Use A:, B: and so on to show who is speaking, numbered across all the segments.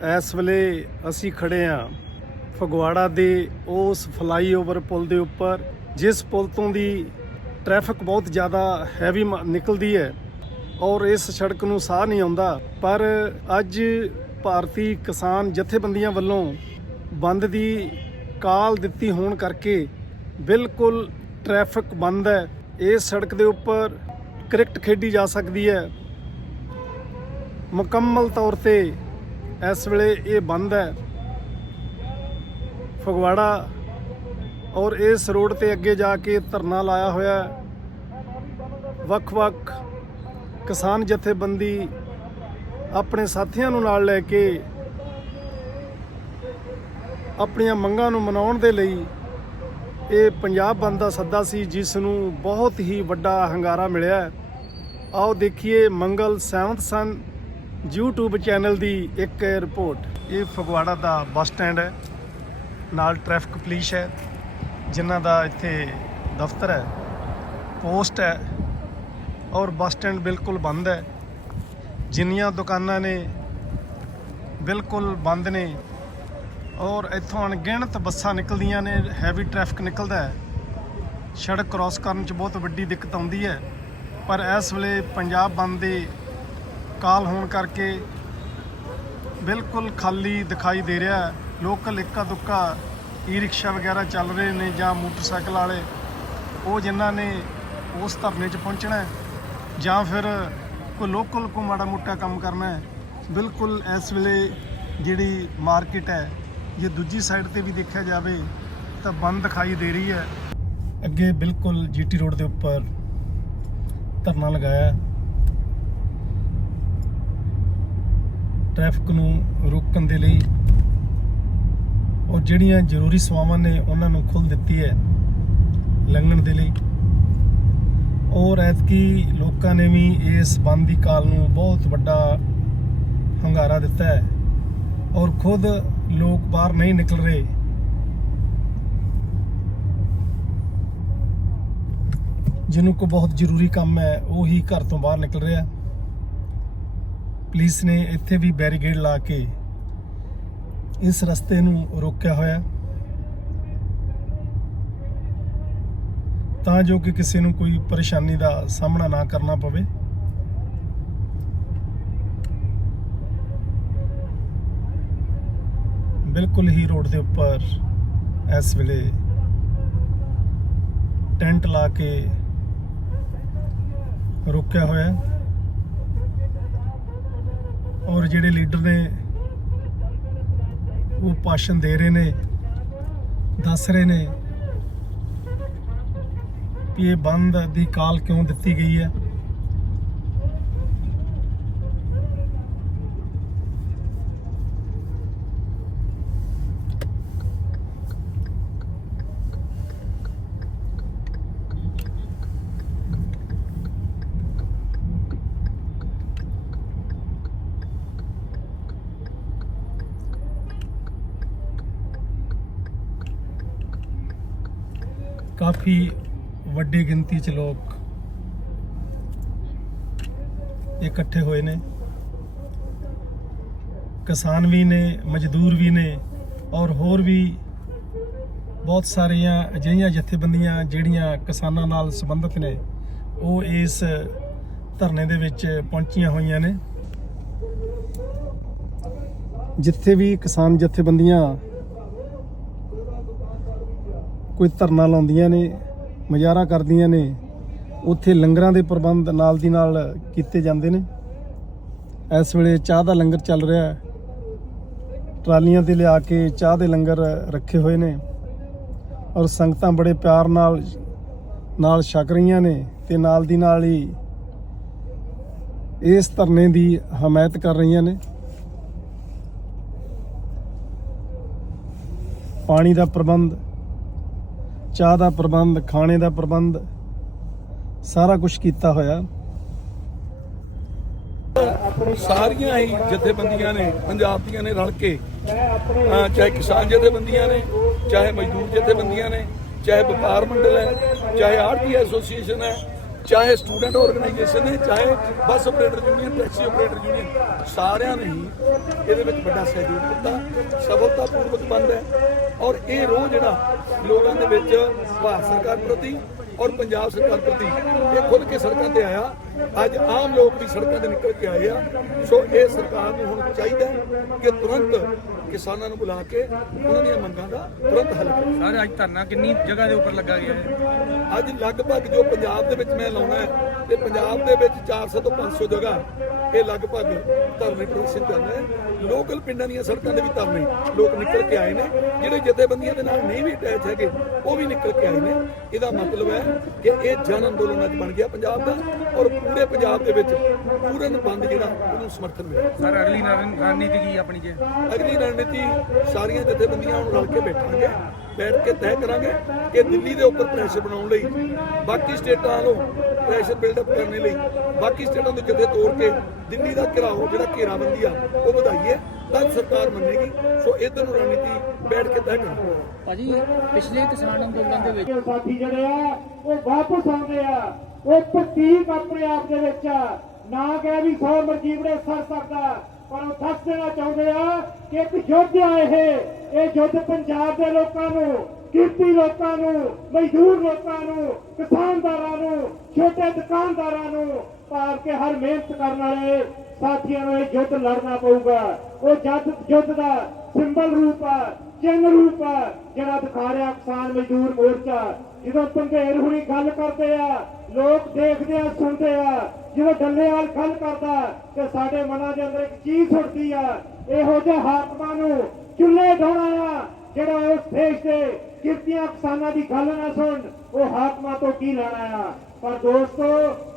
A: ਇਸ ਵੇਲੇ ਅਸੀਂ ਖੜੇ ਆ ਫਗਵਾੜਾ ਦੇ ਉਸ ਫਲਾਈਓਵਰ ਪੁਲ ਦੇ ਉੱਪਰ, ਜਿਸ ਪੁਲ ਤੋਂ ਦੀ ਟ੍ਰੈਫਿਕ ਬਹੁਤ ਜ਼ਿਆਦਾ ਹੈਵੀ ਨਿਕਲਦੀ ਹੈ ਔਰ ਇਸ ਸੜਕ ਨੂੰ ਸਾਹ ਨਹੀਂ ਆਉਂਦਾ। ਪਰ ਅੱਜ ਭਾਰਤੀ ਕਿਸਾਨ ਜਥੇਬੰਦੀਆਂ ਵੱਲੋਂ ਬੰਦ ਦੀ ਕਾਲ ਦਿੱਤੀ ਹੋਣ ਕਰਕੇ ਬਿਲਕੁਲ ਟ੍ਰੈਫਿਕ ਬੰਦ ਹੈ। ਇਸ ਸੜਕ ਦੇ ਉੱਪਰ ਕ੍ਰਿਕਟ ਖੇਡੀ ਜਾ ਸਕਦੀ ਹੈ। ਮੁਕੰਮਲ ਤੌਰ ਤੇ ਇਸ ਵੇਲੇ ਇਹ ਬੰਦ ਹੈ। ਫਗਵਾੜਾ ਔਰ ਇਸ ਰੋਡ ਤੇ ਅੱਗੇ ਜਾ ਕੇ ਧਰਨਾ ਲਾਇਆ ਹੋਇਆ ਵੱਖ-ਵੱਖ ਕਿਸਾਨ ਜਥੇਬੰਦੀ ਆਪਣੇ ਸਾਥੀਆਂ ਨੂੰ ਨਾਲ ਲੈ ਕੇ ਆਪਣੀਆਂ ਮੰਗਾਂ ਨੂੰ ਮਨਾਉਣ ਦੇ ਲਈ ਇਹ ਪੰਜਾਬ ਬੰਦ ਦਾ ਸੱਦਾ ਸੀ, ਜਿਸ ਨੂੰ ਬਹੁਤ ਹੀ ਵੱਡਾ ਹੰਗਾਰਾ ਮਿਲਿਆ ਆਓ ਦੇਖੀਏ, ਮੰਗਲ 7th ਸਨ। YouTube ਚੈਨਲ ਦੀ ਇੱਕ ਰਿਪੋਰਟ ਇਹ ਫਗਵਾੜਾ ਦਾ ਬੱਸ ਸਟੈਂਡ ਹੈ। ਨਾਲ ਟ੍ਰੈਫਿਕ ਪੁਲਿਸ ਹੈ, ਜਿਨ੍ਹਾਂ ਦਾ ਇੱਥੇ ਦਫ਼ਤਰ ਹੈ ਪੋਸਟ ਹੈ ਔਰ ਬੱਸ ਸਟੈਂਡ ਬਿਲਕੁਲ ਬੰਦ ਹੈ। ਜਿੰਨੀਆਂ ਦੁਕਾਨਾਂ ਨੇ ਬਿਲਕੁਲ ਬੰਦ ਨੇ ਔਰ ਇੱਥੋਂ ਅਣਗਿਣਤ ਬੱਸਾਂ ਨਿਕਲਦੀਆਂ ਨੇ ਹੈਵੀ ਟ੍ਰੈਫਿਕ ਨਿਕਲਦਾ ਹੈ। ਸੜਕ ਕ੍ਰਾਸ ਕਰਨ 'ਚ ਬਹੁਤ ਵੱਡੀ ਦਿੱਕਤ ਆਉਂਦੀ ਹੈ। ਪਰ ਇਸ ਵੇਲੇ ਪੰਜਾਬ ਬੰਦ ਦੇ ਕਾਲ ਹੋਣ ਕਰਕੇ ਬਿਲਕੁਲ ਖਾਲੀ ਦਿਖਾਈ ਦੇ ਰਿਹਾ ਹੈ। ਲੋਕਲ ਇੱਕਾ ਦੁੱਕਾ ਈ ਰਿਕਸ਼ਾ ਵਗੈਰਾ ਚੱਲ ਰਹੇ ਨੇ ਜਾਂ ਮੋਟਰਸਾਈਕਲ ਵਾਲੇ। ਉਹ ਜਿਨ੍ਹਾਂ ਨੇ ਉਸ ਧਰਨੇ 'ਚ ਪਹੁੰਚਣਾ ਜਾਂ ਫਿਰ ਕੋਈ ਲੋਕਲ ਕੋ ਮਾੜਾ ਮੋਟਾ ਕੰਮ ਕਰਨਾ ਹੈ, ਬਿਲਕੁਲ ਇਸ ਵੇਲੇ ਜਿਹੜੀ ਮਾਰਕੀਟ ਹੈ, ਜੇ ਦੂਜੀ ਸਾਈਡ ਤੇ ਵੀ ਦੇਖਿਆ ਜਾਵੇ ਤਾਂ ਬੰਦ ਦਿਖਾਈ ਦੇ ਰਹੀ ਹੈ। ਅੱਗੇ ਬਿਲਕੁਲ ਜੀਟੀ ਰੋਡ ਦੇ ਉੱਪਰ ਧਰਨਾ ਲਗਾਇਆ ਟ੍ਰੈਫਿਕ ਨੂੰ ਰੋਕਣ ਦੇ ਲਈ ਔਰ ਜਿਹੜੀਆਂ ਜ਼ਰੂਰੀ ਸੇਵਾਵਾਂ ਨੇ ਉਹਨਾਂ ਨੂੰ ਖੁੱਲ੍ਹ ਦਿੱਤੀ ਹੈ ਲੰਘਣ ਦੇ ਲਈ। ਔਰ ਐਤਕੀ ਲੋਕਾਂ ਨੇ ਵੀ ਇਸ ਬੰਦ ਦੀ ਕਾਲ ਨੂੰ ਬਹੁਤ ਵੱਡਾ ਹੰਗਾਰਾ ਦਿੱਤਾ ਹੈ ਔਰ ਖੁਦ ਲੋਕ ਬਾਹਰ ਨਹੀਂ ਨਿਕਲ ਰਹੇ। ਜਿਹਨੂੰ ਕੋ ਬਹੁਤ ਜ਼ਰੂਰੀ ਕੰਮ ਹੈ, ਉਹ ਹੀ ਘਰ ਤੋਂ ਬਾਹਰ ਨਿਕਲ ਰਿਹਾ। ਪੁਲਿਸ ਨੇ ਇੱਥੇ ਵੀ ਬੈਰੀਗੇਡ ਲਾ ਕੇ ਇਸ ਰਸਤੇ ਨੂੰ ਰੋਕਿਆ ਹੋਇਆ। ਤਾਂ ਜੋ ਕਿ ਕਿਸੇ ਨੂੰ ਕੋਈ ਪਰੇਸ਼ਾਨੀ ਦਾ ਸਾਹਮਣਾ ਨਾ ਕਰਨਾ ਪਵੇ। ਬਿਲਕੁਲ ਹੀ ਰੋਡ ਦੇ ਉੱਪਰ ਇਸ ਵੇਲੇ ਟੈਂਟ ਲਾ ਕੇ ਰੁਕਿਆ ਹੋਇਆ। ਔਰ ਜਿਹੜੇ ਲੀਡਰ ਨੇ ਉਹ ਭਾਸ਼ਣ ਦੇ ਰਹੇ ਨੇ, ਦੱਸ ਰਹੇ ਨੇ ਵੀ ਇਹ ਬੰਦ ਦੀ ਕਾਲ ਕਿਉਂ ਦਿੱਤੀ ਗਈ ਹੈ? ਕਾਫੀ ਵੱਡੀ ਗਿਣਤੀ 'ਚ ਲੋਕ ਇਕੱਠੇ ਹੋਏ ਨੇ। ਕਿਸਾਨ ਵੀ ਨੇ, ਮਜ਼ਦੂਰ ਵੀ ਨੇ ਔਰ ਹੋਰ ਵੀ ਬਹੁਤ ਸਾਰੀਆਂ ਅਜਿਹੀਆਂ ਜਥੇਬੰਦੀਆਂ ਜਿਹੜੀਆਂ ਕਿਸਾਨਾਂ ਨਾਲ ਸੰਬੰਧਿਤ ਨੇ, ਉਹ ਇਸ ਧਰਨੇ ਦੇ ਵਿੱਚ ਪਹੁੰਚੀਆਂ ਹੋਈਆਂ ਨੇ। ਜਿੱਥੇ ਵੀ ਕਿਸਾਨ ਜਥੇਬੰਦੀਆਂ ਕੋਈ ਧਰਨਾ ਲਾਉਂਦੀਆਂ ਨੇ, ਮੁਜ਼ਾਹਰਾ ਕਰਦੀਆਂ ਨੇ, ਉੱਥੇ ਲੰਗਰਾਂ ਦੇ ਪ੍ਰਬੰਧ ਨਾਲ ਦੀ ਨਾਲ ਕੀਤੇ ਜਾਂਦੇ ਨੇ। ਇਸ ਵੇਲੇ ਚਾਹ ਦਾ ਲੰਗਰ ਚੱਲ ਰਿਹਾ ਹੈ। ਟਰਾਲੀਆਂ ਤੇ ਲਿਆ ਕੇ ਚਾਹ ਦੇ ਲੰਗਰ ਰੱਖੇ ਹੋਏ ਨੇ ਔਰ ਸੰਗਤਾਂ ਬੜੇ ਪਿਆਰ ਨਾਲ ਨਾਲ ਛਕ ਰਹੀਆਂ ਨੇ ਤੇ ਨਾਲ ਦੀ ਨਾਲ ਹੀ ਇਸ ਧਰਨੇ ਦੀ ਹਮਾਇਤ ਕਰ ਰਹੀਆਂ ਨੇ। ਪਾਣੀ ਦਾ ਪ੍ਰਬੰਧ ਚਾਹ ਦਾ ਪ੍ਰਬੰਧ, ਖਾਣੇ ਦਾ ਪ੍ਰਬੰਧ, ਸਾਰਾ ਕੁਝ ਕੀਤਾ ਹੋਇਆ।
B: ਸਾਰੀਆਂ ਹੀ ਜਥੇਬੰਦੀਆਂ ਨੇ, ਪੰਜਾਬ ਦੀਆਂ ਨੇ ਰਲ ਕੇ। ਚਾਹੇ ਕਿਸਾਨ ਜਥੇਬੰਦੀਆਂ ਨੇ, ਚਾਹੇ ਮਜ਼ਦੂਰ ਜਥੇਬੰਦੀਆਂ ਨੇ, ਚਾਹੇ ਵਪਾਰ ਮੰਡਲ ਹੈ, ਚਾਹੇ ਆੜਤੀ ਐਸੋਸੀਏਸ਼ਨ ਹੈ ਚਾਹੇ ਸਟੂਡੈਂਟ ਆਰਗੇਨਾਈਜੇਸ਼ਨ ਨੇ ਚਾਹੇ bus operator union taxi operator union ਸਾਰਿਆਂ ਨੇ ਹੀ ਇਹਦੇ ਵਿੱਚ ਵੱਡਾ ਸਹਿਯੋਗ ਦਿੱਤਾ। ਸਫਲਤਾਪੂਰਵਕ ਬੰਦ ਹੈ। ਔਰ ਇਹ ਰੋਹ ਜਿਹੜਾ ਲੋਕਾਂ ਦੇ ਵਿੱਚ ਭਾਰਤ ਸਰਕਾਰ ਪ੍ਰਤੀ ਔਰ ਪੰਜਾਬ ਸਰਕਾਰ ਪ੍ਰਤੀ ਇਹ ਖੁੱਲ ਕੇ ਸੜਕਾਂ ਤੇ ਆਇਆ। ਅੱਜ ਆਮ ਲੋਕ ਵੀ ਸੜਕਾਂ ਤੇ ਨਿਕਲ ਕੇ ਆਏ ਆ। ਸੋ ਇਹ ਸਰਕਾਰ ਨੂੰ ਹੁਣ ਚਾਹੀਦਾ ਕਿ ਤੁਰੰਤ ਕਿਸਾਨਾਂ ਨੂੰ ਬੁਲਾ ਕੇ ਉਹਨਾਂ ਦੀਆਂ ਮੰਗਾਂ ਦਾ ਤੁਰੰਤ ਹੱਲ ਕਰੇ।
C: ਸਰ ਅੱਜ ਧਰਨਾ ਕਿੰਨੀ ਜਗ੍ਹਾ ਦੇ ਉੱਪਰ ਲੱਗਾ ਗਿਆ ਹੈ?
B: ਅੱਜ ਲਗਭਗ ਜੋ ਪੰਜਾਬ ਦੇ ਵਿੱਚ ਮੈਂ ਲਾਉਣਾ ਹੈ ਤੇ ਪੰਜਾਬ ਦੇ ਵਿੱਚ 400 ਤੋਂ 500 ਜਗ੍ਹਾ ਇਹ ਲਗਭਗ ਧਰਨੇ ਪ੍ਰਦਰਸ਼ਨ ਕਰਨਾ ਹੈ ਲੋਕਲ ਪਿੰਡਾਂ ਦੀਆਂ ਸੜਕਾਂ ਦੇ ਵੀ ਧਰਨੇ ਲੋਕ ਨਿਕਲ ਕੇ ਆਏ ਨੇ। ਜਿਹੜੇ ਜਥੇਬੰਦੀਆਂ ਦੇ ਨਾਲ ਨਹੀਂ ਵੀ ਅਟੈਚ ਹੈਗੇ ਉਹ ਵੀ ਨਿਕਲ ਕੇ ਆਏ ਨੇ। ਇਹਦਾ ਮਤਲਬ ਹੈ ਕਿ ਇਹ ਜਨ ਅੰਦੋਲਨ ਅੱਜ ਬਣ ਗਿਆ ਪੰਜਾਬ ਦਾ ਔਰ ਪੂਰੇ ਪੰਜਾਬ ਦੇ ਵਿੱਚ ਪੂਰਨ ਬੰਦ ਜਿਹੜਾ ਉਹਨੂੰ ਸਮਰਥਨ ਮਿਲਿਆ।
C: ਸਰ ਅਗਲੀ ਰਣ- ਰਣਨੀਤੀ ਕੀ ਆਪਣੀ ਜੇ?
B: ਅਗਲੀ ਰਣਨੀਤੀ ਸਾਰੀਆਂ ਜਥੇਬੰਦੀਆਂ ਹੁਣ ਰਲ ਕੇ ਬੈਠਾਂਗੇ ਬੈਠ ਕੇ ਤੈਅ ਕਰਾਂਗੇ ਕਿ ਦਿੱਲੀ ਦੇ ਉੱਪਰ ਪ੍ਰੈਸ਼ਰ ਬਣਾਉਣ ਲਈ ਬਾਕੀ ਸਟੇਟਾਂ ਨੂੰ ਪ੍ਰੈਸ਼ਰ ਬਿਲਡਅਪ ਕਰਨ ਲਈ। ਬਾਕੀ ਸਟੇਟਾਂ ਦੇ ਜਥੇ ਤੋੜ ਕੇ ਦਿੱਲੀ ਦਾ ਘਿਰਾਓ ਜਿਹੜਾ ਘੇਰਾਬੰਦੀ ਆ ਉਹ ਵਧਾਈਏ ਤਾਂ ਸਰਕਾਰ ਮੰਨੇਗੀ। ਸੋ ਇਧਰ ਨੂੰ ਰਣਨੀਤੀ ਬੈਠ ਕੇ ਤੈਅ
D: ਭਾਜੀ ਪਿਛਲੇ ਕਿਸਾਨ ਅੰਦੋਲਨ ਦੇ ਵਿੱਚ
E: ਸਾਥੀ ਜਿਹੜੇ ਆ ਉਹ ਵਾਪਸ ਆਉਂਦੇ ਆ। ਉਹ ਪ੍ਰਤੀਕ ਆਪਣੇ ਆਪ ਦੇ ਵਿੱਚ ਆ। ਨਾ ਕਹਿ ਵੀ ਸੌ ਮਰਜੀਵੜੇ ਸਰ ਸਕਦਾ ਪਰ ਉਹ ਦੱਸ ਦੇਣਾ ਚਾਹੁੰਦੇ ਆ ਕਿ ਇੱਕ ਯੁੱਧ ਆ ਇਹ। ਇਹ ਯੁੱਧ ਪੰਜਾਬ ਦੇ ਲੋਕਾਂ ਨੂੰ ਕਿਰਤੀ ਲੋਕਾਂ ਨੂੰ, ਮਜ਼ਦੂਰ ਲੋਕਾਂ ਨੂੰ, ਕਿਸਾਨਦਾਰਾਂ ਨੂੰ, ਛੋਟੇ ਦੁਕਾਨਦਾਰਾਂ ਨੂੰ ਭਾਵ ਕਿ ਹਰ ਮਿਹਨਤ ਕਰਨ ਵਾਲੇ ਸਾਥੀਆਂ ਨੂੰ ਇਹ ਯੁੱਧ ਲੜਨਾ ਪਊਗਾ। ਉਹ ਜੱਦ ਯੁੱਧ ਦਾ ਸਿੰਬਲ ਰੂਪ ਆ ਚਿੰਨ ਰੂਪ ਆ, ਜਿਹੜਾ ਦਿਖਾ ਰਿਹਾ ਕਿਸਾਨ ਮਜ਼ਦੂਰ ਮੋਰਚਾ। ਜਦੋਂ ਪੰਘੇਰ ਹੁਣੀ ਗੱਲ ਕਰਦੇ ਆ, ਲੋਕ ਦੇਖਦੇ ਆ, ਸੁਣਦੇ ਆ, ਜਦੋਂ ਡੱਲੇਵਾਲ ਗੱਲ ਕਰਦਾ, ਤੇ ਸਾਡੇ ਮਨਾਂ ਦੇ ਅੰਦਰ ਇੱਕ ਚੀਜ਼ ਉੱਠਦੀ ਆ, ਇਹੋ ਜਿਹੇ ਹਾਕਮਾਂ ਨੂੰ ਚੁੱਲ੍ਹੇ ਢੋਣਾ ਆ ਜਿਹੜਾ ਉਸ ਦੇਸ਼ ਦੇ ਕਿਰਤੀਆਂ ਕਿਸਾਨਾਂ ਦੀ ਗੱਲ ਨਾ ਸੁਣ ਉਹ ਹਾਕਮਾਂ ਤੋਂ ਕੀ ਲੈਣਾ ਆ ਪਰ ਦੋਸਤੋ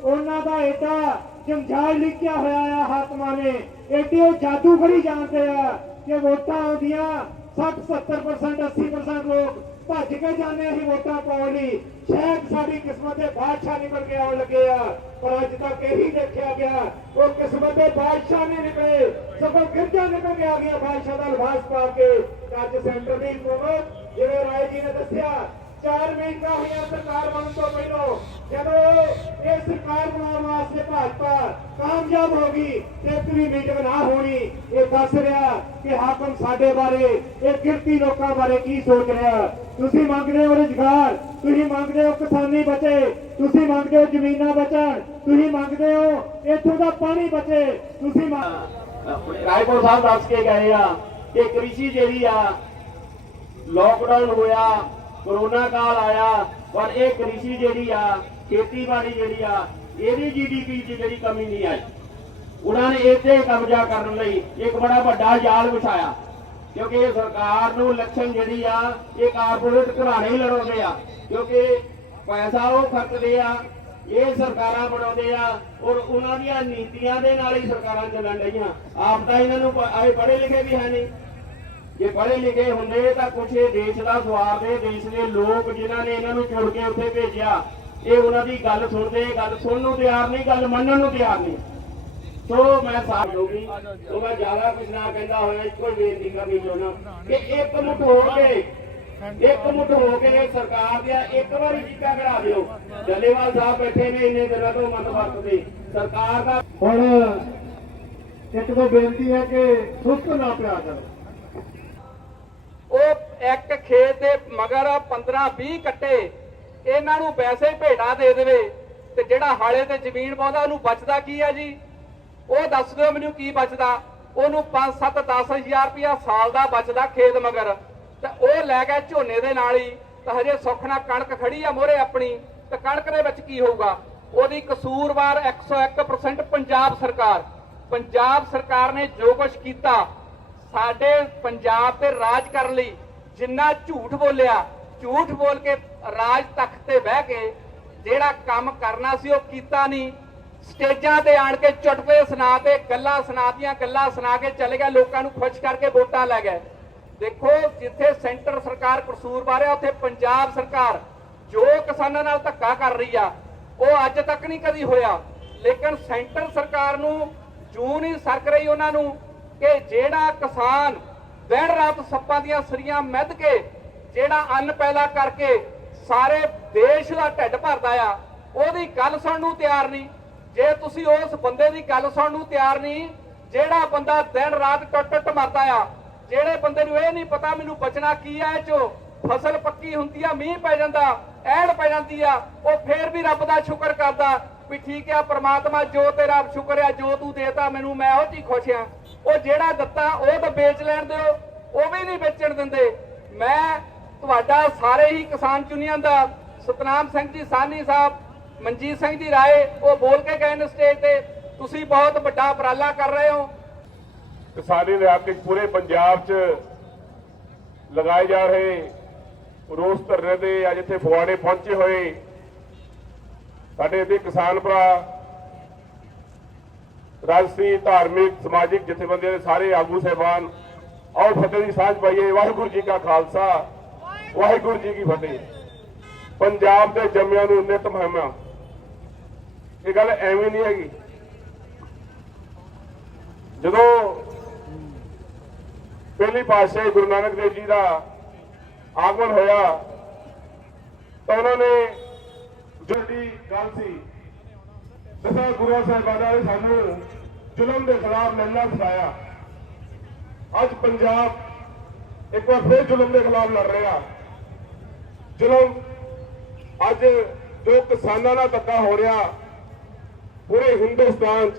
E: ਉਹਨਾਂ ਦਾ ਏਡਾ ਜੰਜਾਲ ਲਿਖਿਆ ਹੋਇਆ ਆ ਹਾਕਮਾਂ ਨੇ ਏਡੀ ਉਹ ਜਾਦੂਗਰੀ ਜਾਣਦੇ ਆ ਕਿ ਵੋਟਾਂ ਆਉਂਦੀਆਂ 60 70% 80% ਲੋਕ ਭੱਜ ਕੇ ਜਾਂਦੇ ਅਸੀਂ ਵੋਟਾਂ ਪਾਉਣ ਲਈ ਸ਼ਾਇਦ ਸਾਡੀ ਕਿਸਮਤ ਦੇ ਬਾਦਸ਼ਾਹ ਨਿਕਲ ਕੇ ਆਉਣ ਲੱਗੇ ਆ ਪਰ ਅੱਜ ਤੱਕ ਇਹੀ ਦੇਖਿਆ ਗਿਆ ਉਹ ਕਿਸਮਤ ਦੇ ਬਾਦਸ਼ਾਹ ਨਹੀਂ ਨਿਕਲੇ ਸਗੋਂ ਗਿਰਜਾ ਨਿਕਲ ਕੇ ਆ ਗਿਆ ਬਾਦਸ਼ਾਹ ਦਾ ਲਿਬਾਸ ਪਾ ਕੇ ਤੇ ਅੱਜ ਸੈਂਟਰ ਦੀ ਹਕੂਮਤ ਜਿਵੇਂ ਰਾਏ ਜੀ ਨੇ ਦੱਸਿਆ, ਚਾਰ ਮਹੀਨਾ ਹੋਇਆ ਸਰਕਾਰ ਬਣਨ ਤੋਂ ਪਹਿਲਾਂ। ਜਦੋਂ ਇਹ ਸਰਕਾਰ ਬਣਾਉਣ ਵਾਸਤੇ ਭਾਜਪਾ ਕਾਮਯਾਬ ਹੋ ਗਈ ਤੇ ਵੀ ਮੀਟਿੰਗ ਨਾ ਹੋਣੀ, ਇਹ ਦੱਸ ਰਿਹਾ ਕਿ ਹਾਕਮ ਸਾਡੇ ਬਾਰੇ, ਇਹ ਕਿਰਤੀ ਲੋਕਾਂ ਬਾਰੇ ਕੀ ਸੋਚ ਰਿਹਾ। ਤੁਸੀਂ ਮੰਗਦੇ ਹੋ ਰੁਜ਼ਗਾਰ, ਤੁਸੀਂ ਮੰਗਦੇ ਹੋ ਕਿਸਾਨੀ ਬਚੇ, ਤੁਸੀਂ ਮੰਗਦੇ ਹੋ ਜ਼ਮੀਨਾਂ ਬਚਣ, ਤੁਸੀਂ ਮੰਗਦੇ ਹੋ ਇੱਥੋਂ ਦਾ ਪਾਣੀ ਬਚੇ, ਤੁਸੀਂ ਰਾਏਪੁਰ ਸਾਹਿਬ ਦੱਸ ਕੇ ਗਏ ਆ ਕਿ ਕ੍ਰਿਸ਼ੀ ਜਿਹੜੀ ਆ ਲੋਕਡਾਊਨ ਹੋਇਆ ਕਰੋਨਾ ਕਾਲ ਆਇਆ, ਪਰ ਇਹ ਕ੍ਰਿਸ਼ੀ ਜਿਹੜੀ ਆ, ਖੇਤੀਬਾੜੀ ਜਿਹੜੀ ਆ, ਇਹਦੀ ਜੀਡੀਪੀ 'ਚ ਜਿਹੜੀ ਕਮੀ ਨਹੀਂ ਆਈ। ਉਹਨਾਂ ਨੇ ਇੱਥੇ ਕਬਜ਼ਾ ਕਰਨ ਲਈ ਇੱਕ ਬੜਾ ਵੱਡਾ ਜਾਲ ਵਿਛਾਇਆ, ਕਿਉਂਕਿ ਇਹ ਸਰਕਾਰ ਨੂੰ ਲੱਛਣ ਜਿਹੜੀ ਆ, ਇਹ ਕਾਰਪੋਰੇਟ ਘਰਾਣੇ ਹੀ ਲੜਾਉਂਦੇ ਆ, ਕਿਉਂਕਿ ਪੈਸਾ ਉਹ ਖਰਚਦੇ ਆ, ਇਹ ਸਰਕਾਰਾਂ ਬਣਾਉਂਦੇ ਆ, ਔਰ ਉਹਨਾਂ ਦੀਆਂ ਨੀਤੀਆਂ ਦੇ ਨਾਲ ਹੀ ਸਰਕਾਰਾਂ ਚੱਲਣ ਰਹੀਆਂ ਆਪ ਤਾਂ ਇਹਨਾਂ ਨੂੰ ਪ- ਆਏ ਪੜ੍ਹੇ ਲਿਖੇ ਵੀ ਹੈ ਨਹੀਂ। ਜੇ ਪੜ੍ਹੇ ਲਿਖੇ ਹੁੰਦੇ ਤਾਂ ਕੁਛ ਇਹ ਦੇਸ਼ ਦਾ ਸਵਾਰ ਹੈ, ਦੇਸ਼ ਦੇ ਲੋਕ ਜਿਨ੍ਹਾਂ ਨੇ ਇਹਨਾਂ ਨੂੰ ਚੁਣ ਕੇ ਉੱਥੇ ਭੇਜਿਆ। ਇਹ ਉਹਨਾਂ ਦੀ ਗੱਲ ਸੁਣਦੇ ਗੱਲ ਸੁਣਨ ਨੂੰ ਤਿਆਰ ਨਹੀਂ, ਗੱਲ ਮੰਨਣ ਨੂੰ ਤਿਆਰ ਨਹੀਂ। ਸੋ ਮੈਂ ਸਾਥ ਲਊਗੀ ਸੋ ਮੈਂ ਜ਼ਿਆਦਾ ਕੁਝ ਨਾ ਕਹਿੰਦਾ ਹੋਇਆ, ਇੱਕੋ ਹੀ ਬੇਨਤੀ ਕਰਨੀ ਚਾਹੁੰਦਾ ਕਿ ਇੱਕ ਮੁੱਠ ਹੋ ਕੇ, ਇੱਕ ਮੁੱਠ ਹੋ ਕੇ ਸਰਕਾਰ ਦੇ ਇੱਕ ਵਾਰੀ ਚੀਕਾ ਕਰਾ ਦਿਓ। ਜੱਲੇਵਾਲ ਸਾਹਿਬ ਬੈਠੇ ਨੇ ਇੰਨੇ ਦਿਨਾਂ ਤੋਂ ਮਤ ਵਰਤਦੇ। ਸਰਕਾਰ ਦਾ ਹੁਣ ਇੱਕ ਤੋਂ ਬੇਨਤੀ ਹੈ ਕਿ ਸੁਸਤ ਨਾ ਪਿਆ ਕਰੋ
F: ਉਹ ਇੱਕ ਖੇਤ ਦੇ ਮਗਰ 15 20 ਕੱਟੇ, ਇਹਨਾਂ ਨੂੰ ਵੈਸੇ ਹੀ ਭੇਡਾ ਦੇ ਦੇਵੇ, ਤੇ ਜਿਹੜਾ ਹਾਲੇ ਤੇ ਜ਼ਮੀਨ ਪਾਉਂਦਾ ਉਹਨੂੰ ਬਚਦਾ ਕੀ ਆ ਜੀ? ਉਹ ਦੱਸ ਦਿਓ ਮੈਨੂੰ ਕੀ ਬਚਦਾ? ਉਹਨੂੰ 5 7 10000 ਰੁਪਇਆ ਸਾਲ ਦਾ ਬਚਦਾ ਖੇਤ ਮਗਰ। ਤੇ ਉਹ ਲੈ ਕੇ ਝੋਨੇ ਦੇ ਨਾਲ ਹੀ, ਤਾਂ ਹਜੇ ਸੁੱਖ ਨਾਲ ਕਣਕ ਖੜੀ ਆ ਮੋਰੇ ਆਪਣੀ। ਤੇ ਕਣਕ ਦੇ ਵਿੱਚ ਕੀ ਹੋਊਗਾ? ਉਹਦੀ ਕਸੂਰਵਾਰ 101% ਪੰਜਾਬ ਸਰਕਾਰ। ਪੰਜਾਬ ਸਰਕਾਰ ਨੇ ਜੋ ਕੁਝ ਕੀਤਾ ਸਾਡੇ ਪੰਜਾਬ ਤੇ ਰਾਜ ਕਰਨ ਲਈ ਜਿੰਨਾ ਝੂਠ ਬੋਲਿਆ, ਝੂਠ ਬੋਲ ਕੇ ਰਾਜ ਤਖਤ ਤੇ ਬਹਿ ਕੇ ਜਿਹੜਾ ਕੰਮ ਕਰਨਾ ਸੀ ਉਹ ਕੀਤਾ ਨਹੀਂ। ਸਟੇਜਾਂ ਤੇ ਆਣ ਕੇ ਚੁਟਕਲੇ ਸੁਣਾ ਤੇ ਗੱਲਾਂ ਸੁਣਾਤੀਆਂ, ਗੱਲਾਂ ਸੁਣਾ ਕੇ ਚਲੇ ਗਏ, ਲੋਕਾਂ ਨੂੰ ਖੁਸ਼ ਕਰਕੇ ਵੋਟਾਂ ਲੈ ਗਏ। ਦੇਖੋ, ਜਿੱਥੇ ਸੈਂਟਰ ਸਰਕਾਰ ਕਸੂਰਵਾਰ ਹੈ ਉੱਥੇ ਪੰਜਾਬ ਸਰਕਾਰ ਜੋ ਕਿਸਾਨਾਂ ਨਾਲ ਧੱਕਾ ਕਰ ਰਹੀ ਆ, ਉਹ ਅੱਜ ਤੱਕ ਨਹੀਂ ਕਦੀ ਹੋਇਆ। ਲੇਕਿਨ ਸੈਂਟਰ ਸਰਕਾਰ ਨੂੰ ਜੂ ਨਹੀਂ ਸਰਕ ਰਹੀ ਉਹਨਾਂ ਨੂੰ। ਕਿ ਜਿਹੜਾ ਕਿਸਾਨ ਦਿਨ ਰਾਤ ਸੱਪਾਂ ਦੀਆਂ ਸਰੀਆਂ ਮਿੱਧ ਕੇ, ਜਿਹੜਾ ਅੰਨ ਪੈਦਾ ਕਰਕੇ ਸਾਰੇ ਦੇਸ਼ ਦਾ ਢਿੱਡ ਭਰਦਾ ਆ, ਉਹਦੀ ਗੱਲ ਸੁਣਨ ਨੂੰ ਤਿਆਰ ਨਹੀਂ। ਜੇ ਤੁਸੀਂ ਉਸ ਬੰਦੇ ਦੀ ਗੱਲ ਸੁਣਨ ਨੂੰ ਤਿਆਰ ਨਹੀਂ, ਜਿਹੜਾ ਬੰਦਾ ਦਿਨ ਰਾਤ ਟੁੱਟ ਟੁੱਟ ਮਰਦਾ ਆ, ਜਿਹੜੇ ਬੰਦੇ ਨੂੰ ਇਹ ਨਹੀਂ ਪਤਾ ਮੈਨੂੰ ਬਚਣਾ ਕੀ ਆ ਇਹ ਚੋਂ, ਫਸਲ ਪੱਕੀ ਹੁੰਦੀ ਆ, ਮੀਂਹ ਪੈ ਜਾਂਦਾ, ਐੜ ਪੈ ਜਾਂਦੀ ਆ, ਉਹ ਫੇਰ ਵੀ ਰੱਬ ਦਾ ਸ਼ੁਕਰ ਕਰਦਾ ਵੀ ਠੀਕ ਆ, ਪ੍ਰਮਾਤਮਾ ਜੋ ਤੇਰਾ ਸ਼ੁਕਰ ਆ, ਜੋ ਤੂੰ ਦੇਤਾ, ਮੈਨੂੰ ਮੈਂ ਉਹ 'ਚ ਖੁਸ਼ ਆ। ਉਹ ਜਿਹੜਾ ਦਿੱਤਾ, ਉਹ ਤਾਂ ਵੇਚ ਲੈਣ ਦਿਓ। ਉਹ ਵੀ ਨਹੀਂ ਵੇਚਣ ਦਿੰਦੇ। ਮੈਂ ਤੁਹਾਡਾ ਸਾਰੇ ਹੀ ਕਿਸਾਨ ਯੂਨੀਅਨ ਦਾ ਸਤਨਾਮ ਸਿੰਘ ਜੀ, ਸਾਨੀ ਸਾਹਿਬ, ਮਨਜੀਤ ਸਿੰਘ ਜੀ ਰਾਏ, ਉਹ ਬੋਲ ਕੇ ਗਏ ਨੇ ਸਟੇਜ ਤੇ। ਤੁਸੀਂ ਬਹੁਤ ਵੱਡਾ ਉਪਰਾਲਾ ਕਰ ਰਹੇ ਹੋ।
G: ਕਿਸਾਨੀ ਦੇ ਹੱਕ ਪੂਰੇ ਪੰਜਾਬ 'ਚ ਲਗਾਏ ਜਾ ਰਹੇ ਰੋਸ ਧਰਨੇ ਦੇ ਅੱਜ ਇੱਥੇ ਫਗਵਾੜੇ ਪਹੁੰਚੇ ਹੋਏ। ਸਾਡੇ ਇੱਥੇ ਕਿਸਾਨ ਭਰਾ ਰਾਜਸੀ ਧਾਰਮਿਕ, ਸਮਾਜਿਕ ਜਥੇਬੰਦੀਆਂ ਦੇ ਸਾਰੇ ਆਗੂ ਸਹਿਬਾਨ ਔਰ ਫਤਿਹ ਦੀ ਸਾਂਝ ਪਾਈਏ। ਵਾਹਿਗੁਰੂ ਜੀ ਕਾ ਖਾਲਸਾ, ਵਾਹਿਗੁਰੂ ਜੀ ਕੀ ਫਤਿਹ। ਪੰਜਾਬ ਦੇ ਜੰਮਿਆਂ ਨੂੰ ਨਿਤ ਮਹਿਮਾ। ਇਹ ਗੱਲ ਐਵੇਂ ਨਹੀਂ ਹੈਗੀ। ਜਦੋਂ ਪਹਿਲੀ ਪਾਤਸ਼ਾਹੀ ਗੁਰੂ ਨਾਨਕ ਦੇਵ ਜੀ ਦਾ ਆਗਮਨ ਹੋਇਆ, ਤਾਂ ਉਹਨਾਂ ਨੇ ਜਿਹੜੀ ਗੱਲ ਸੀ ਦਸਾਂ ਗੁਰੂ ਸਾਹਿਬਾਨਾਂ ਨੇ ਸਾਨੂੰ ਜ਼ੁਲਮ ਦੇ ਖਿਲਾਫ ਲੜਨਾ ਸਿਖਾਇਆ। ਅੱਜ ਪੰਜਾਬ ਇੱਕ ਵਾਰ ਫਿਰ ਜ਼ੁਲਮ ਦੇ ਖਿਲਾਫ ਲੜ ਰਿਹਾ। ਜ਼ੁਲਮ ਅੱਜ ਜੋ ਕਿਸਾਨਾਂ ਨਾਲ ਧੱਕਾ ਹੋ ਰਿਹਾ, ਪੂਰੇ ਹਿੰਦੁਸਤਾਨ 'ਚ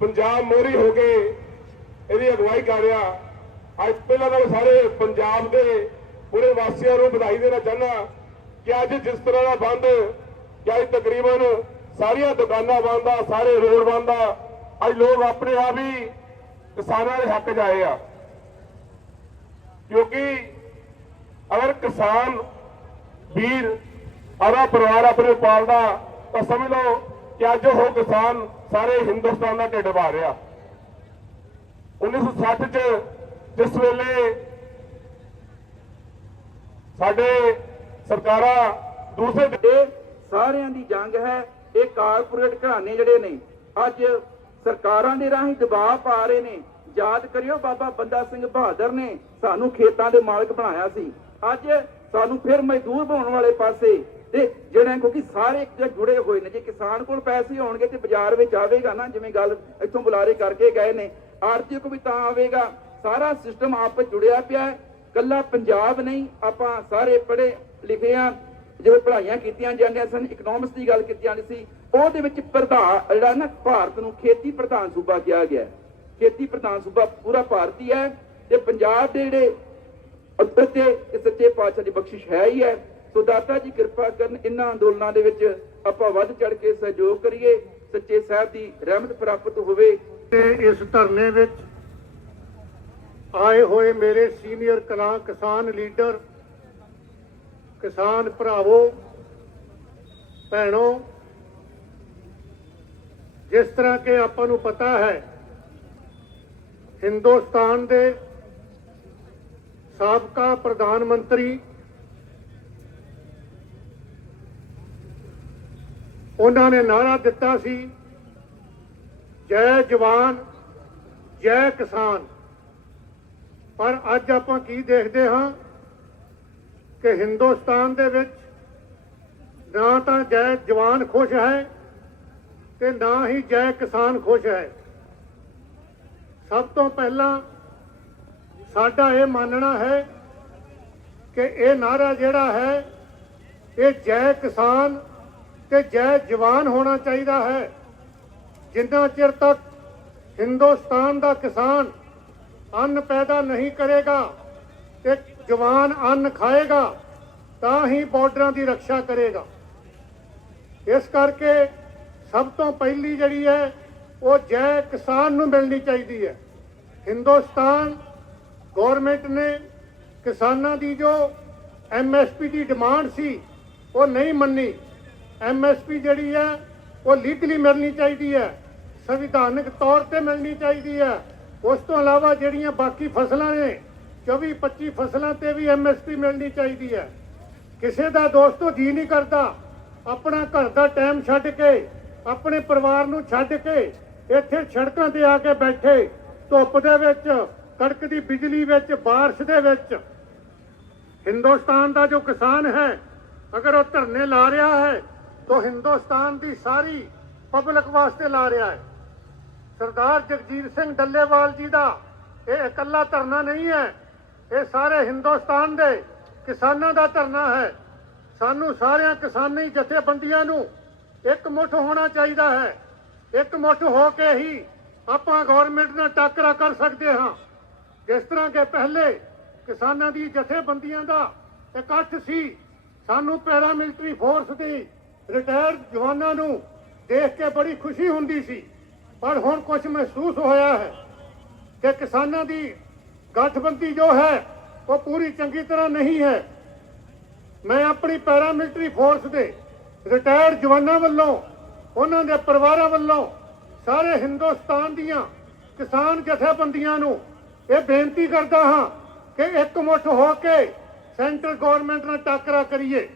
G: ਪੰਜਾਬ ਮੋਰੀ ਹੋ ਕੇ ਇਹਦੀ ਅਗਵਾਈ ਕਰ ਰਿਹਾ। ਅੱਜ ਪਹਿਲਾਂ ਤਾਂ ਸਾਰੇ ਪੰਜਾਬ ਦੇ ਪੂਰੇ ਵਾਸੀਆਂ ਨੂੰ ਵਧਾਈ ਦੇਣਾ ਚਾਹੁੰਦਾ ਕਿ ਅੱਜ ਜਿਸ ਤਰ੍ਹਾਂ ਦਾ ਬੰਦ, ਕਿ ਅੱਜ ਤਕਰੀਬਨ ਸਾਰੀਆਂ ਦੁਕਾਨਾਂ ਬੰਦ ਆ, ਸਾਰੇ ਰੋਡ ਬੰਦ ਆ। ਅੱਜ ਲੋਕ ਆਪਣੇ ਆਪ ਹੀ ਕਿਸਾਨਾਂ ਦੇ ਹੱਕ ਜਾਏ ਆ। ਕਿਉਂਕਿ ਅਗਰ ਕਿਸਾਨ, ਵੀਰ ਆਰਾ ਪਰਿਵਾਰ ਆਪਣੇ ਪਾਲਦਾ, ਤਾਂ ਸਮਝ ਲਓ ਕਿ ਅੱਜ ਉਹ ਕਿਸਾਨ ਸਾਰੇ ਹਿੰਦੁਸਤਾਨ ਦਾ ਢਿੱਡ ਭਰ ਰਿਹਾ। 1960 ਚ ਜਿਸ ਵੇਲੇ ਸਾਡੇ ਸਰਕਾਰਾਂ ਦੂਸਰੇ
H: ਸਾਰਿਆਂ ਦੀ ਜੰਗ ਹੈ ਇਹ ਕਾਰਪੋਰੇਟ ਘਰਾਣੇ ਜਿਹੜੇ ਨੇ, ਅੱਜ ਸਰਕਾਰਾਂ ਦੇ ਰਾਹੀਂ ਦਬਾਅ ਪਾ ਰਹੇ ਨੇ। ਯਾਦ ਕਰਿਓ ਬਾਬਾ ਬੰਦਾ ਸਿੰਘ ਬਹਾਦਰ ਨੇ ਸਾਨੂੰ ਖੇਤਾਂ ਦੇ ਮਾਲਕ ਬਣਾਇਆ ਸੀ। ਅੱਜ ਸਾਨੂੰ ਫਿਰ ਮਜ਼ਦੂਰ ਬਣਾਉਣ ਵਾਲੇ ਪਾਸੇ ਤੇ ਜਿਹੜੇ ਕਿਉਂਕਿ ਸਾਰੇ ਜੁੜੇ ਹੋਏ ਨੇ, ਜੇ ਕਿਸਾਨ ਕੋਲ ਪੈਸੇ ਹੋਣਗੇ ਤੇ ਬਾਜ਼ਾਰ ਵਿੱਚ ਆਵੇਗਾ ਨਾ, ਜਿਵੇਂ ਗੱਲ ਇੱਥੋਂ ਬੁਲਾਰੇ ਕਰਕੇ ਗਏ ਨੇ। ਆਰਥਿਕ ਵੀ ਤਾਂ ਆਵੇਗਾ। ਸਾਰਾ ਸਿਸਟਮ ਆਪਸ ਜੁੜਿਆ ਪਿਆ ਹੈ। ਕੱਲਾ ਪੰਜਾਬ ਨਹੀਂ, ਆਪਾਂ ਸਾਰੇ ਪੜ੍ਹੇ ਲਿਖੇ ਆ ਜਿਵੇਂ ਪੜ੍ਹਾਈਆਂ ਕੀਤੀਆਂ ਜਾਂਦੀਆਂ ਸਨ ਇਕਨੋਮਿਕਸ ਦੀ ਗੱਲ ਕੀਤੀ ਜਾਂਦੀ ਸੀ, ਉਹਦੇ ਵਿੱਚ ਪ੍ਰਧਾਨ, ਜਿਹੜਾ ਨਾ ਭਾਰਤ ਨੂੰ ਖੇਤੀ ਪ੍ਰਧਾਨ ਸੂਬਾ ਕਿਹਾ ਗਿਆ ਖੇਤੀ ਪ੍ਰਧਾਨ ਸੂਬਾ ਪੂਰਾ ਭਾਰਤੀ ਹੈ ਤੇ ਪੰਜਾਬ ਦੇ ਜਿਹੜੇ ਉੱਤੇ ਤੇ ਸੱਚੇ ਪਾਤਸ਼ਾਹ ਦੀ ਬਖਸ਼ਿਸ਼ ਹੈ ਹੀ ਹੈ। ਸੋ ਦਾਤਾ ਜੀ ਕਿਰਪਾ ਕਰਨ ਇਹਨਾਂ ਅੰਦੋਲਨਾਂ ਦੇ ਵਿੱਚ ਆਪਾਂ ਵੱਧ ਚੜ ਕੇ ਸਹਿਯੋਗ ਕਰੀਏ, ਸੱਚੇ ਸਾਹਿਬ ਦੀ ਰਹਿਮਤ ਪ੍ਰਾਪਤ ਹੋਵੇ।
I: ਤੇ ਇਸ ਧਰਨੇ ਵਿੱਚ ਆਏ ਹੋਏ ਮੇਰੇ ਸੀਨੀਅਰ ਕਲਾ ਕਿਸਾਨ ਲੀਡਰ ਕਿਸਾਨ ਭਰਾਵੋ, ਭੈਣੋ, ਜਿਸ ਤਰ੍ਹਾਂ ਕਿ ਆਪਾਂ ਨੂੰ ਪਤਾ ਹੈ, ਹਿੰਦੁਸਤਾਨ ਦੇ ਸਾਬਕਾ ਪ੍ਰਧਾਨ ਮੰਤਰੀ ਉਹਨਾਂ ਨੇ ਨਾਰਾ ਦਿੱਤਾ ਸੀ, ਜੈ ਜਵਾਨ, ਜੈ ਕਿਸਾਨ। ਪਰ ਅੱਜ ਆਪਾਂ ਕੀ ਦੇਖਦੇ ਹਾਂ? ਕਿ ਹਿੰਦੁਸਤਾਨ ਦੇ ਵਿੱਚ ਨਾ ਤਾਂ ਜੈ ਜਵਾਨ ਖੁਸ਼ ਹੈ ਤੇ ਨਾ ਹੀ ਜੈ ਕਿਸਾਨ ਖੁਸ਼ ਹੈ। ਸਭ ਤੋਂ ਪਹਿਲਾਂ ਸਾਡਾ ਇਹ ਮੰਨਣਾ ਹੈ ਕਿ ਇਹ ਨਾਰਾ ਜਿਹੜਾ ਹੈ, ਇਹ ਜੈ ਕਿਸਾਨ ਤੇ ਜੈ ਜਵਾਨ ਹੋਣਾ ਚਾਹੀਦਾ ਹੈ। ਜਿੰਨਾ ਚਿਰ ਤੱਕ ਹਿੰਦੁਸਤਾਨ ਦਾ ਕਿਸਾਨ ਅੰਨ ਪੈਦਾ ਨਹੀਂ ਕਰੇਗਾ ਤੇ ਜਵਾਨ ਅੰਨ ਖਾਏਗਾ, ਤਾਂ ਹੀ ਬਾਰਡਰਾਂ ਦੀ ਰੱਖਿਆ ਕਰੇਗਾ। ਇਸ ਕਰਕੇ ਸਭ ਤੋਂ ਪਹਿਲੀ ਜਿਹੜੀ ਹੈ, ਉਹ ਜੈ ਕਿਸਾਨ ਨੂੰ ਮਿਲਣੀ ਚਾਹੀਦੀ ਹੈ। ਹਿੰਦੁਸਤਾਨ ਗਵਰਨਮੈਂਟ ਨੇ ਕਿਸਾਨਾਂ ਦੀ ਜੋ ਐਮਐਸਪੀ ਦੀ ਡਿਮਾਂਡ ਸੀ, ਉਹ ਨਹੀਂ ਮੰਨੀ। ਐਮਐਸਪੀ ਜਿਹੜੀ ਹੈ, ਉਹ ਲੀਗਲੀ ਮਿਲਣੀ ਚਾਹੀਦੀ ਹੈ, ਸੰਵਿਧਾਨਕ ਤੌਰ ਤੇ ਮਿਲਣੀ ਚਾਹੀਦੀ ਹੈ। ਉਸ ਤੋਂ ਇਲਾਵਾ ਜਿਹੜੀਆਂ ਬਾਕੀ ਫਸਲਾਂ ਨੇ 24 25 ਫਸਲਾਂ ਤੇ ਵੀ ਐਮਐਸਪੀ ਮਿਲਣੀ ਚਾਹੀਦੀ ਹੈ। ਕਿਸੇ ਦਾ ਦੋਸਤੋ ਜੀ ਨਹੀਂ ਕਰਦਾ। ਆਪਣਾ ਘਰ ਦਾ ਟਾਈਮ ਛੱਡ ਕੇ, ਆਪਣੇ ਪਰਿਵਾਰ ਨੂੰ ਛੱਡ ਕੇ, ਇੱਥੇ ਸੜਕਾਂ ਤੇ ਆ ਕੇ ਬੈਠੇ, ਧੁੱਪ ਦੇ ਵਿੱਚ ਕੜਕਦੀ ਬਿਜਲੀ ਵਿੱਚ, ਬਾਰਿਸ਼ ਦੇ ਵਿੱਚ। ਹਿੰਦੁਸਤਾਨ ਦਾ ਜੋ ਕਿਸਾਨ ਹੈ, ਅਗਰ ਉਹ ਧਰਨੇ ਲਾ ਰਿਹਾ ਹੈ, ਤਾਂ ਹਿੰਦੁਸਤਾਨ ਦੀ ਸਾਰੀ ਪਬਲਿਕ ਵਾਸਤੇ ਲਾ ਰਿਹਾ ਹੈ। ਸਰਦਾਰ ਜਗਜੀਤ ਸਿੰਘ ਡੱਲੇਵਾਲ ਜੀ ਦਾ ਇਹ ਇਕੱਲਾ ਧਰਨਾ ਨਹੀਂ ਹੈ। ਇਹ ਸਾਰੇ ਹਿੰਦੁਸਤਾਨ ਦੇ ਕਿਸਾਨਾਂ ਦਾ ਧਰਨਾ ਹੈ। ਸਾਨੂੰ ਸਾਰਿਆਂ ਕਿਸਾਨੀ ਜਥੇਬੰਦੀਆਂ ਨੂੰ ਇੱਕ ਮੁੱਠ ਹੋਣਾ ਚਾਹੀਦਾ ਹੈ। ਇੱਕ ਮੁੱਠ ਹੋ ਕੇ ਹੀ ਆਪਾਂ ਗਵਰਨਮੈਂਟ ਨਾਲ ਟੱਕਰਾ ਕਰ ਸਕਦੇ ਹਾਂ। ਜਿਸ ਤਰ੍ਹਾਂ ਕਿ ਪਹਿਲੇ ਕਿਸਾਨਾਂ ਦੀ ਜਥੇਬੰਦੀਆਂ ਦਾ ਇਕੱਠ ਸੀ। ਸਾਨੂੰ ਪੈਰਾ ਮਿਲਟਰੀ ਫੋਰਸ ਦੀ ਰਿਟਾਇਰਡ ਜਵਾਨਾਂ ਨੂੰ ਦੇਖ ਕੇ ਬੜੀ ਖੁਸ਼ੀ ਹੁੰਦੀ ਸੀ। ਪਰ ਹੁਣ ਕੁਝ ਮਹਿਸੂਸ ਹੋਇਆ ਹੈ ਕਿ ਕਿਸਾਨਾਂ ਦੀ ਗੱਠਬੰਦੀ ਜੋ ਹੈ, ਉਹ ਪੂਰੀ ਚੰਗੀ ਤਰ੍ਹਾਂ ਨਹੀਂ ਹੈ। ਮੈਂ ਆਪਣੀ ਪੈਰਾਮਿਲਟਰੀ ਫੋਰਸ ਦੇ ਰਿਟਾਇਰਡ ਜਵਾਨਾਂ ਵੱਲੋਂ, ਉਹਨਾਂ ਦੇ ਪਰਿਵਾਰਾਂ ਵੱਲੋਂ, ਸਾਰੇ ਹਿੰਦੁਸਤਾਨ ਦੀਆਂ ਕਿਸਾਨ ਜਥੇਬੰਦੀਆਂ ਨੂੰ ਇਹ ਬੇਨਤੀ ਕਰਦਾ ਹਾਂ ਕਿ ਇੱਕ ਮੁੱਠ ਹੋ ਕੇ ਸੈਂਟਰ ਗਵਰਨਮੈਂਟ ਨਾਲ ਟੱਕਰਾ ਕਰੀਏ।